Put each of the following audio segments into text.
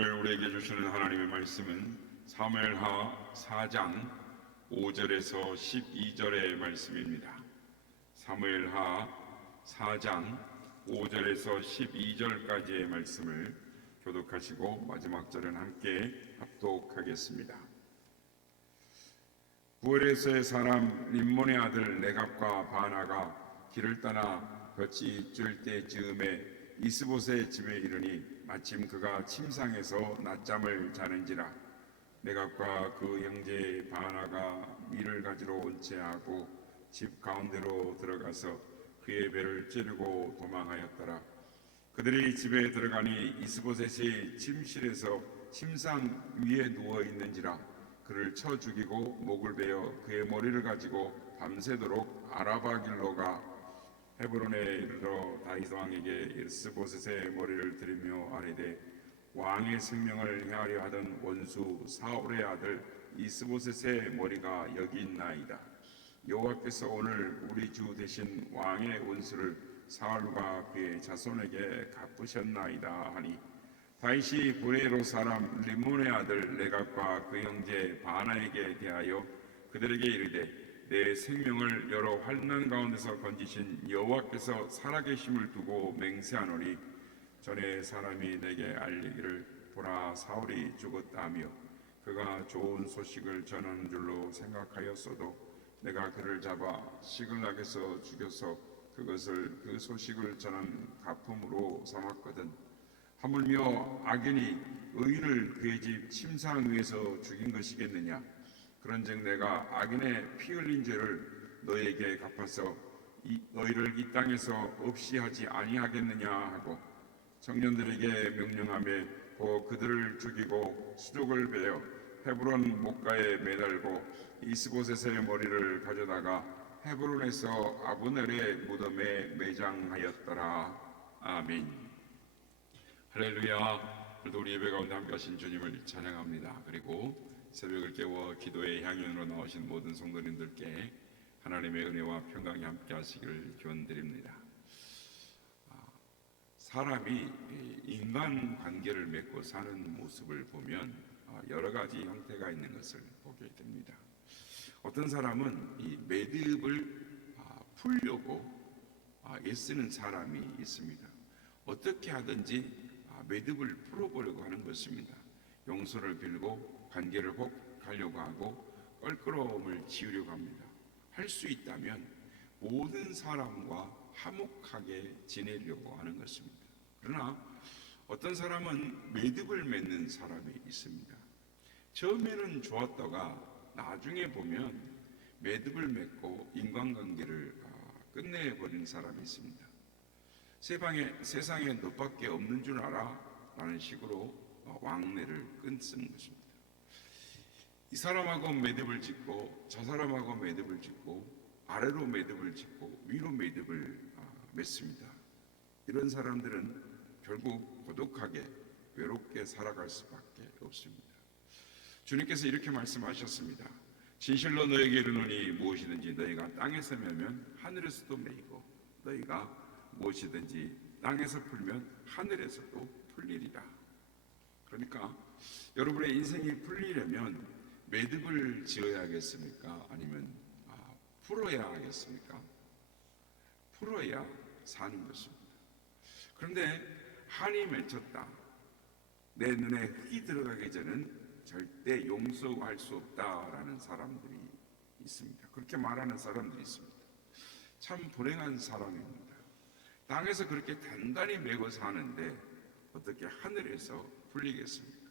오늘 우리에게 주시는 하나님의 말씀은 사무엘하 4장 5절에서 12절의 말씀입니다. 사무엘하 4장 5절에서 12절까지의 말씀을 교독하시고 마지막 절은 함께 합독하겠습니다. 부엘에서의 사람 림몬의 아들 레갑과 바나가 길을 떠나 볕이 뜰 때 즈음에 이스봇의 집에 이르니 마침 그가 침상에서 낮잠을 자는지라. 레갑과 그 형제 바나가 밀을 가지러 온 채하고 집 가운데로 들어가서 그의 배를 찌르고 도망하였더라. 그들이 집에 들어가니 이스봇의 침실에서 침상 위에 누워 있는지라. 그를 쳐 죽이고 목을 베어 그의 머리를 가지고 밤새도록 아라바 길로 가 헤브론에 이르러 다윗 왕에게 이스봇의 머리를 들이며 아뢰되 왕의 생명을 해하려 하던 원수 사울의 아들 이스봇의 머리가 여기 있나이다. 여호와께서 오늘 우리 주 대신 왕의 원수를 사울과 그의 자손에게 갚으셨나이다 하니 다윗이 브레로 사람 림몬의 아들 레갑과 그 형제 바나에게 대하여 그들에게 이르되 내 생명을 여러 환난 가운데서 건지신 여호와께서 살아계심을 두고 맹세하노니 전에 사람이 내게 알리기를 보라 사울이 죽었다며 그가 좋은 소식을 전하는 줄로 생각하였어도 내가 그를 잡아 시글락에서 죽여서 그것을 그 소식을 전한 가품으로 삼았거든. 하물며 악인이 의인을 그의 집 침상 위에서 죽인 것이겠느냐. 그런즉 내가 악인의 피 흘린 죄를 너에게 갚아서 너희를 이 땅에서 없이 하지 아니하겠느냐 하고 청년들에게 명령하며 그들을 죽이고 수족을 베어 헤브론 목가에 매달고 이스봇의 머리를 가져다가 헤브론에서 아브넬의 무덤에 매장하였더라. 아멘. 할렐루야. 오늘도 우리 예배 가운데 함께 하신 주님을 찬양합니다. 그리고 새벽을 깨워 기도의 향연으로 나오신 모든 성도님들께 하나님의 은혜와 평강이 함께 하시기를 기원드립니다. 사람이 인간관계를 맺고 사는 모습을 보면 여러 가지 형태가 있는 것을 보게 됩니다. 어떤 사람은 이 매듭을 풀려고 애쓰는 사람이 있습니다. 어떻게 하든지 매듭을 풀어보려고 하는 것입니다. 용서를 빌고 관계를 회복하려고 하고 껄끄러움을 지우려고 합니다. 할 수 있다면 모든 사람과 화목하게 지내려고 하는 것입니다. 그러나 어떤 사람은 매듭을 맺는 사람이 있습니다. 처음에는 좋았다가 나중에 보면 매듭을 맺고 인간관계를 끝내버리는 사람이 있습니다. 세상에 너밖에 없는 줄 알아? 라는 식으로 왕래를 끊는 것입니다. 이 사람하고 매듭을 짓고 저 사람하고 매듭을 짓고 아래로 매듭을 짓고 위로 매듭을 맺습니다. 이런 사람들은 결국 고독하게 외롭게 살아갈 수밖에 없습니다. 주님께서 이렇게 말씀하셨습니다. 진실로 너에게 이르노니 무엇이든지 너희가 땅에서 매면 하늘에서도 매이고 너희가 무엇이든지 땅에서 풀면 하늘에서도 풀리리라. 그러니까 여러분의 인생이 풀리려면 매듭을 지어야겠습니까? 아니면 풀어야 하겠습니까? 풀어야 사는 것입니다. 그런데 한이 맺혔다. 내 눈에 흙이 들어가기 전에는 절대 용서할 수 없다라는 사람들이 있습니다. 그렇게 말하는 사람들이 있습니다. 참 불행한 사람입니다. 땅에서 그렇게 단단히 매고 사는데 어떻게 하늘에서 풀리겠습니까?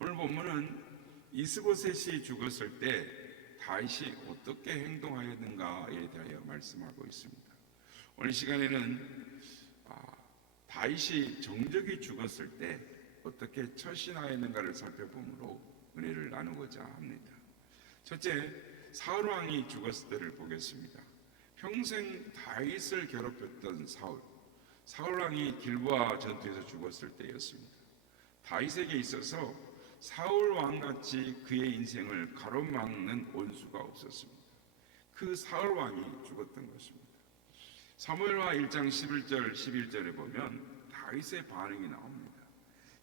오늘 본문은 이스보셋이 죽었을 때 다윗이 어떻게 행동하였는가에 대하여 말씀하고 있습니다. 오늘 시간에는 다윗이 정적이 죽었을 때 어떻게 처신하였는가를 살펴보므로 은혜를 나누고자 합니다. 첫째, 사울 왕이 죽었을 때를 보겠습니다. 평생 다윗을 괴롭혔던 사울 왕이 길보아 전투에서 죽었을 때였습니다. 다윗에게 있어서 사울 왕같이 그의 인생을 가로막는 원수가 없었습니다. 그 사울 왕이 죽었던 것입니다. 사무엘하 1장 11절 11절에 보면 다윗의 반응이 나옵니다.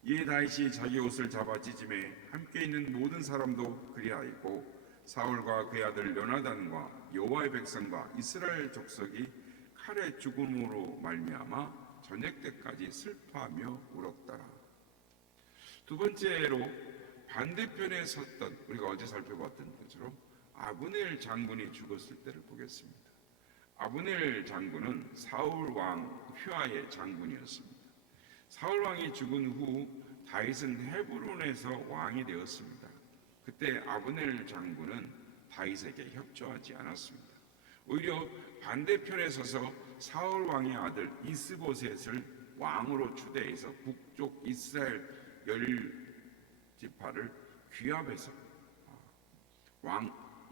이에 다윗이 자기 옷을 잡아 찢음에 함께 있는 모든 사람도 그리하였고 사울과 그의 아들 요나단과 여호와의 백성과 이스라엘 족속이 칼에 죽음으로 말미암아 저녁 때까지 슬퍼하며 울었더라. 두 번째로 반대편에 섰던, 우리가 어제 살펴봤던 것처럼 아브넬 장군이 죽었을 때를 보겠습니다. 아브넬 장군은 사울 왕 휘하의 장군이었습니다. 사울 왕이 죽은 후 다윗은 헤브론에서 왕이 되었습니다. 그때 아브넬 장군은 다윗에게 협조하지 않았습니다. 오히려 반대편에 서서 사울 왕의 아들 이스보셋을 왕으로 추대해서 북쪽 이스라엘 10지파를 귀합해서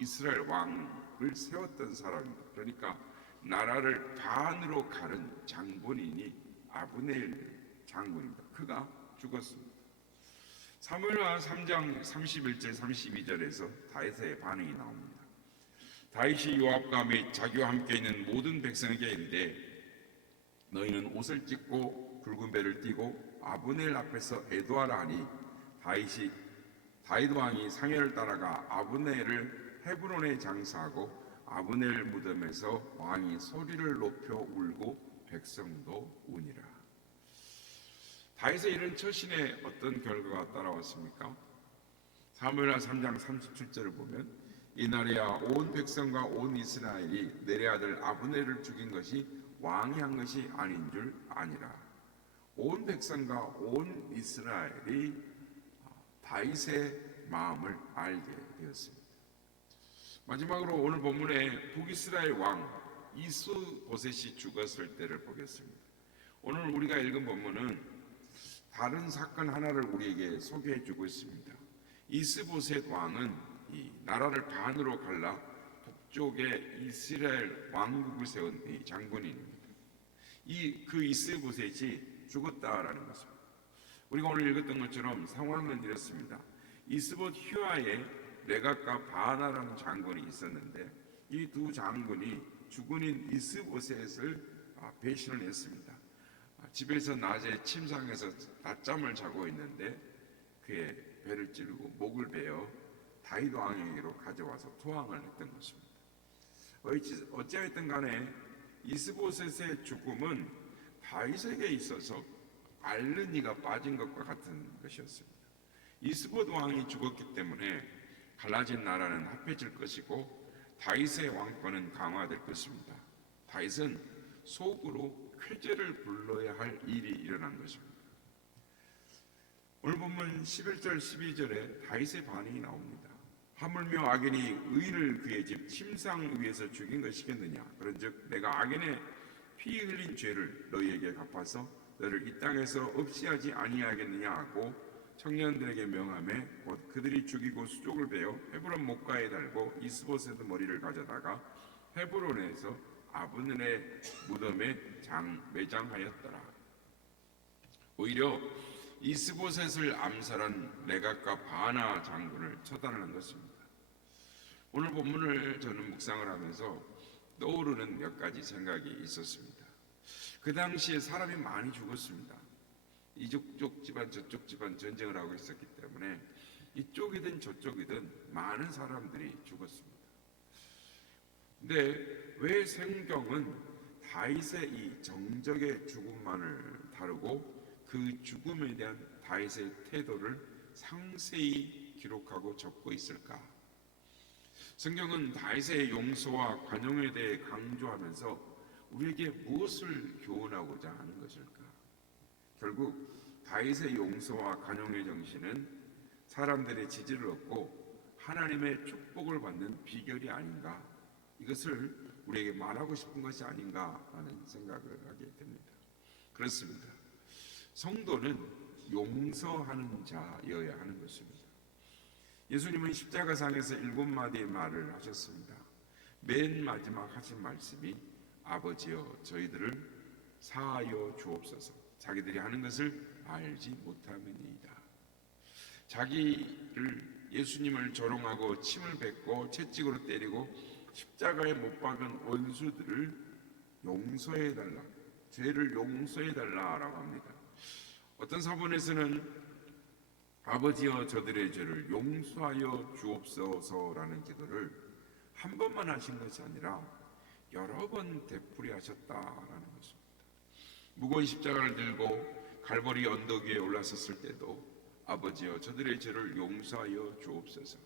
이스라엘 왕을 세웠던 사람입니다. 그러니까 나라를 반으로 가른 장본인이 아브넬 장군입니다. 그가 죽었습니다. 사무엘하 3장 31절 32절에서 다윗의 반응이 나옵니다. 다윗이 요압과 및 자기와 함께 있는 모든 백성에게 이르되 너희는 옷을 찢고 굵은 배를 띠고 아브넬 앞에서 애도하라 하니 다윗 왕이 상회를 따라가 아브넬을 헤브론에 장사하고 아브넬 무덤에서 왕이 소리를 높여 울고 백성도 우니라. 다윗의 이런 처신에 어떤 결과가 따라왔습니까? 사무엘하 3장 37절을 보면 이날에야 온 백성과 온 이스라엘이 내레 아들 아브넬을 죽인 것이 왕이 한 것이 아닌 줄 아니라. 온 백성과 온 이스라엘이 다윗의 마음을 알게 되었습니다. 마지막으로 오늘 본문에 북이스라엘 왕 이스보셋이 죽었을 때를 보겠습니다. 오늘 우리가 읽은 본문은 다른 사건 하나를 우리에게 소개해 주고 있습니다. 이스보셋 왕은 이 나라를 반으로 갈라 북쪽에 이스라엘 왕국을 세운 이 장군인입니다. 그 이스보셋이 죽었다라는 것입니다. 우리가 오늘 읽었던 것처럼 상황은 이렇습니다. 이스봇 휘하에 레갑과 바나라는 장군이 있었는데 이 두 장군이 주군인 이스보셋을 배신을 했습니다. 집에서 낮에 침상에서 낮잠을 자고 있는데 그의 배를 찌르고 목을 베어 다윗 왕에게로 가져와서 토항을 했던 것입니다. 어찌하였든 간에 이스보셋의 죽음은 다윗에게 있어서 앓는 이가 빠진 것과 같은 것이었습니다. 이스봇 왕이 죽었기 때문에 갈라진 나라는 합해질 것이고 다윗의 왕권은 강화될 것입니다. 다윗은 속으로 쾌제를 불러야 할 일이 일어난 것입니다. 오늘 본문 11절 12절에 다윗의 반응이 나옵니다. 하물며 악인이 의인을 그의 집 침상 위에서 죽인 것이겠느냐. 그런즉 내가 악인의 피 흘린 죄를 너희에게 갚아서 너를 이 땅에서 없이 하지 아니하겠느냐 하고 청년들에게 명하매 곧 그들이 죽이고 수족을 베어 헤브론 목가에 달고 이스보셋의 머리를 가져다가 헤브론에서 아브넬의 무덤에 매장하였더라. 오히려 이스보셋을 암살한 레갑과 바나 장군을 처단하는 것입니다. 오늘 본문을 저는 묵상을 하면서 떠오르는 몇 가지 생각이 있었습니다. 그 당시에 사람이 많이 죽었습니다. 이쪽 집안 저쪽 집안 전쟁을 하고 있었기 때문에 이쪽이든 저쪽이든 많은 사람들이 죽었습니다. 근데 왜 성경은 다윗의 이 정적의 죽음만을 다루고 그 죽음에 대한 다윗의 태도를 상세히 기록하고 적고 있을까? 성경은 다윗의 용서와 관용에 대해 강조하면서 우리에게 무엇을 교훈하고자 하는 것일까? 결국 다윗의 용서와 관용의 정신은 사람들의 지지를 얻고 하나님의 축복을 받는 비결이 아닌가? 이것을 우리에게 말하고 싶은 것이 아닌가라는 생각을 하게 됩니다. 그렇습니다. 성도는 용서하는 자여야 하는 것입니다. 예수님은 십자가상에서 7마디의 말을 하셨습니다. 맨 마지막 하신 말씀이 아버지여 저희들을 사하여 주옵소서 자기들이 하는 것을 알지 못함이니이다. 예수님을 조롱하고 침을 뱉고 채찍으로 때리고 십자가에 못 박은 원수들을 용서해달라, 죄를 용서해달라라고 합니다. 어떤 사본에서는 아버지여 저들의 죄를 용서하여 주옵소서라는 기도를 한 번만 하신 것이 아니라 여러 번 되풀이하셨다라는 것입니다. 무거운 십자가를 들고 갈보리 언덕 위에 올라섰을 때도 아버지여 저들의 죄를 용서하여 주옵소서.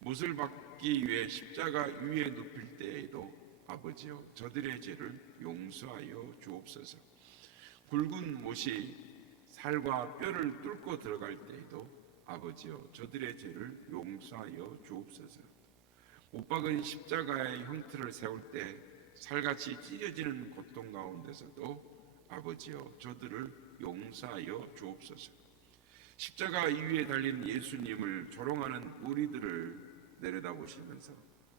못을 받기 위해 십자가 위에 눕힐 때에도 아버지여 저들의 죄를 용서하여 주옵소서. 굵은 못이 살과 뼈를 뚫고 들어갈 때에도 아버지여 저들의 죄를 용서하여 주옵소서. 못 박은 십자가의 형틀을 세울 때 살같이 찢어지는 고통 가운데서도 아버지여 저들을 용서하여 주옵소서. 십자가 위에 달린 예수님을 조롱하는 우리들을 내려다보시면서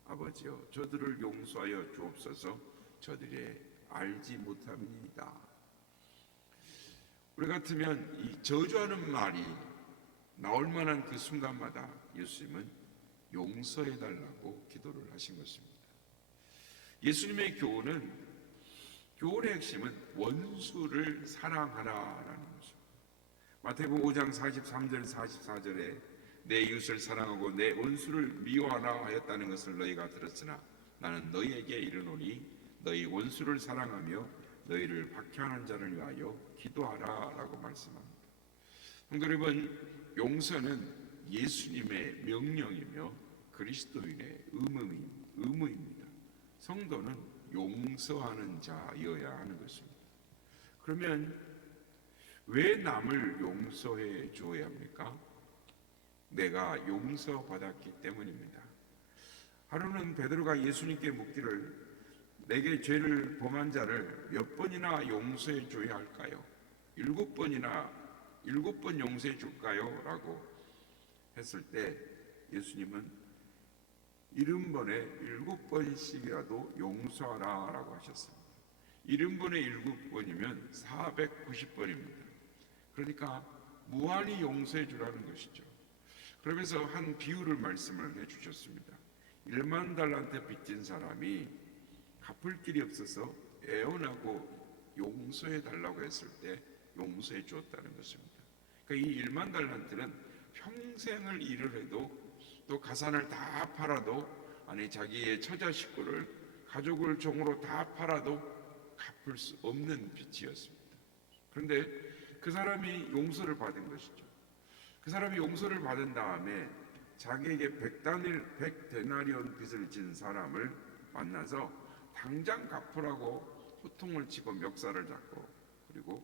아버지여 저들을 용서하여 주옵소서. 저들이 알지 못합니다. 우리 같으면 이 저주하는 말이 나올 만한 그 순간마다 예수님은 용서해달라고 기도를 하신 것입니다. 예수님의 교훈의 핵심은 원수를 사랑하라라는 것입니다. 마태복음 5장 43절 44절에 내 이웃을 사랑하고 내 원수를 미워하라 하였다는 것을 너희가 들었으나 나는 너희에게 이르노니 너희 원수를 사랑하며 너희를 박해하는 자를 위하여 기도하라 라고 말씀합니다. 성도 여러분, 용서는 예수님의 명령이며 그리스도인의 의무입니다. 성도는 용서하는 자여야 하는 것입니다. 그러면 왜 남을 용서해 주어야 합니까? 내가 용서받았기 때문입니다. 하루는 베드로가 예수님께 묻기를 내게 죄를 범한 자를 몇 번이나 용서해 줘야 할까요? 7번 용서해 줄까요? 라고 했을 때 예수님은 70번에 7번씩이라도 용서하라 라고 하셨습니다. 70번에 7번이면 490번입니다. 그러니까 무한히 용서해 주라는 것이죠. 그러면서 한 비유를 말씀을 해주셨습니다. 1만 달란트 빚진 사람이 갚을 길이 없어서 애원하고 용서해 달라고 했을 때 용서해 주었다는 것입니다. 그러니까 이 1만 달란트는 평생을 일을 해도 또 가산을 다 팔아도 아니 자기의 처자 식구를 가족을 종으로 다 팔아도 갚을 수 없는 빚이었습니다. 그런데 그 사람이 용서를 받은 것이죠. 그 사람이 용서를 받은 다음에 자기에게 100데나리온 빚을 진 사람을 만나서 당장 갚으라고 호통을 치고 멱살을 잡고 그리고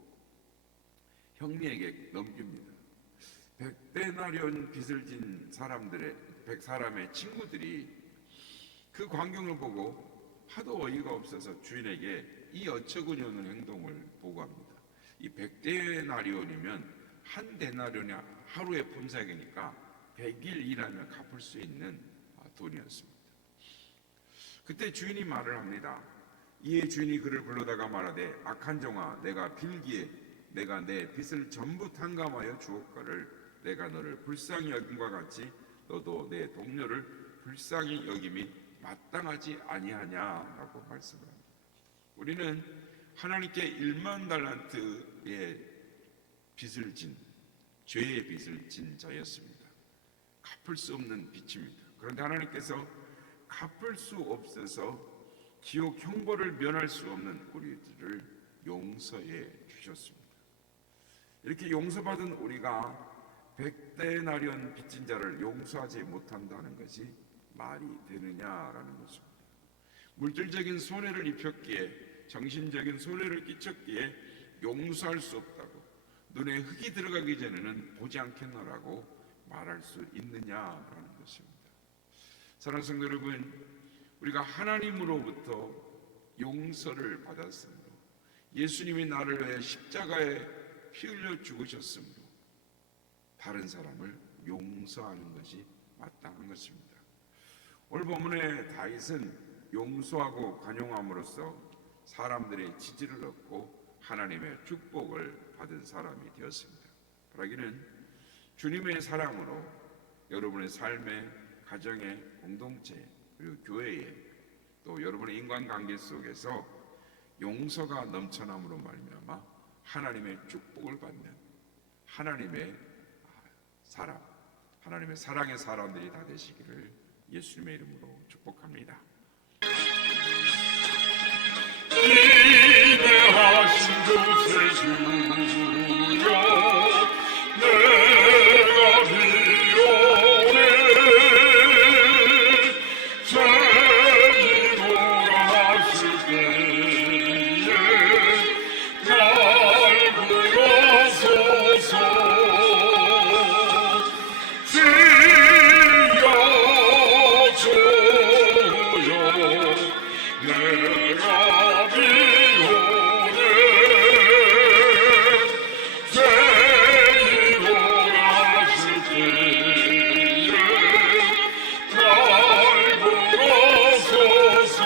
형리에게 넘깁니다. 100데나리온 빚을 진 사람의 친구들이 그 광경을 보고 하도 어이가 없어서 주인에게 이 어처구니 없는 행동을 보고합니다. 이 100데나리온이면 한 데나리온이 하루의 품삯이니까 100일 일하면 갚을 수 있는 돈이었습니다. 그때 주인이 말을 합니다. 이에 주인이 그를 불러다가 말하되 악한 종아 내가 빌기에 내가 내 빚을 전부 탕감하여 주었거를 내가 너를 불쌍히 여김과 같이 너도 내 동료를 불쌍히 여김이 마땅하지 아니하냐라고 말씀을 합니다. 우리는 하나님께 1만 달란트의 빚을 진 죄의 빚을 진 자였습니다. 갚을 수 없는 빚입니다. 그런데 하나님께서 갚을 수 없어서 지옥 형벌을 면할 수 없는 우리들을 용서해 주셨습니다. 이렇게 용서받은 우리가 100데나리온 빚진 자를 용서하지 못한다는 것이 말이 되느냐라는 것입니다. 물질적인 손해를 입혔기에 정신적인 손해를 끼쳤기에 용서할 수 없다고 눈에 흙이 들어가기 전에는 보지 않겠노라고 말할 수 있느냐라는 것입니다. 사랑하는 성도 여러분, 우리가 하나님으로부터 용서를 받았으므로 예수님이 나를 위해 십자가에 피 흘려 죽으셨으므로 다른 사람을 용서하는 것이 마땅한 것입니다. 오늘 본문의 다윗은 용서하고 관용함으로써 사람들의 지지를 얻고 하나님의 축복을 받은 사람이 되었습니다. 바라기는 주님의 사랑으로 여러분의 삶의 가정의 공동체 그리고 교회에 또 여러분의 인간관계 속에서 용서가 넘쳐남으로 말미암아 하나님의 축복을 받는 하나님의 사람, 하나님의 사랑의 사람들이 다 되시기를 예수님의 이름으로 축복합니다. 기대하신 곳에 주여 내가 비오네 죄인오라 하실 때에 날 불러소서 지어줘요 내가 비오네 죄인오라 하실 때에 날 불러소서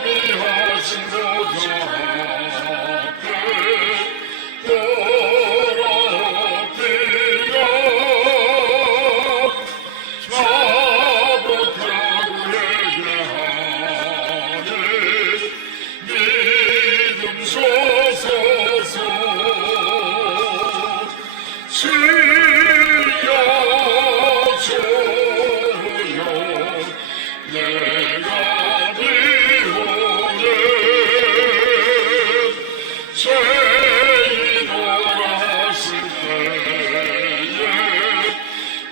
자비하신 보좌 앞에 더럽히며 자복하고 회개하네 믿음 주소서 지어줘요 내가 비오네 죄인오라 하실 때에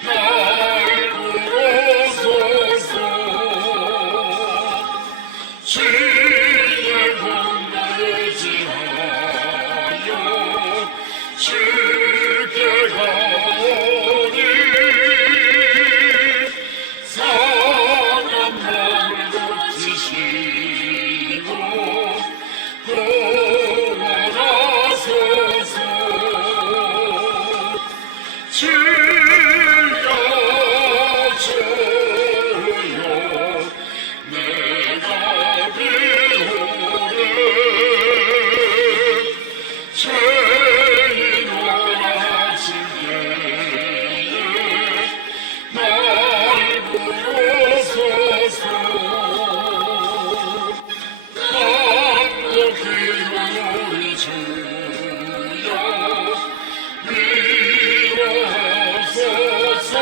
날 부르소서 주의 공로지하여 주께 가오니 상한 몸을 고치시고 구원하소서 지어줘요 내가 비오네 죄인오라 하실 때에 날 부르소서 반복히 우리 주여 위로하소서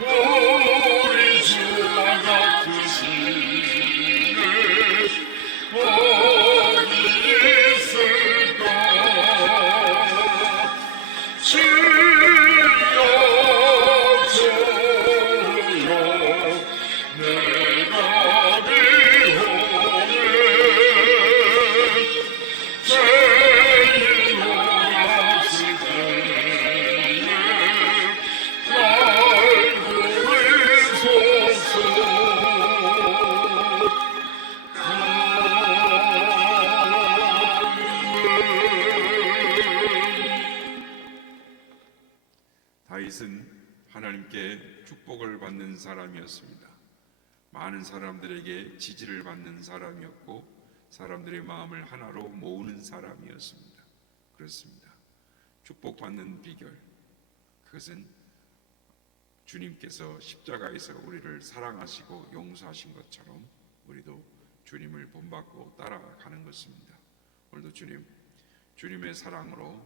우리 주와 같으시는 어디 있을까 지어줘요 내가 비오네 죄인오라 하실 때에 날 부르소서 다윗은 하나님께 축복을 받는 사람이었습니다. 많은 사람들에게 지지를 받는 사람이었고 사람들의 마음을 하나로 모으는 사람이었습니다. 그렇습니다. 축복받는 비결, 그것은 주님께서 십자가에서 우리를 사랑하시고 용서하신 것처럼 우리도 주님을 본받고 따라가는 것입니다. 오늘도 주님의 사랑으로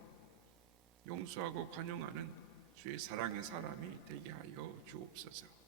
용서하고 관용하는 주의 사랑의 사람이 되게 하여 주옵소서.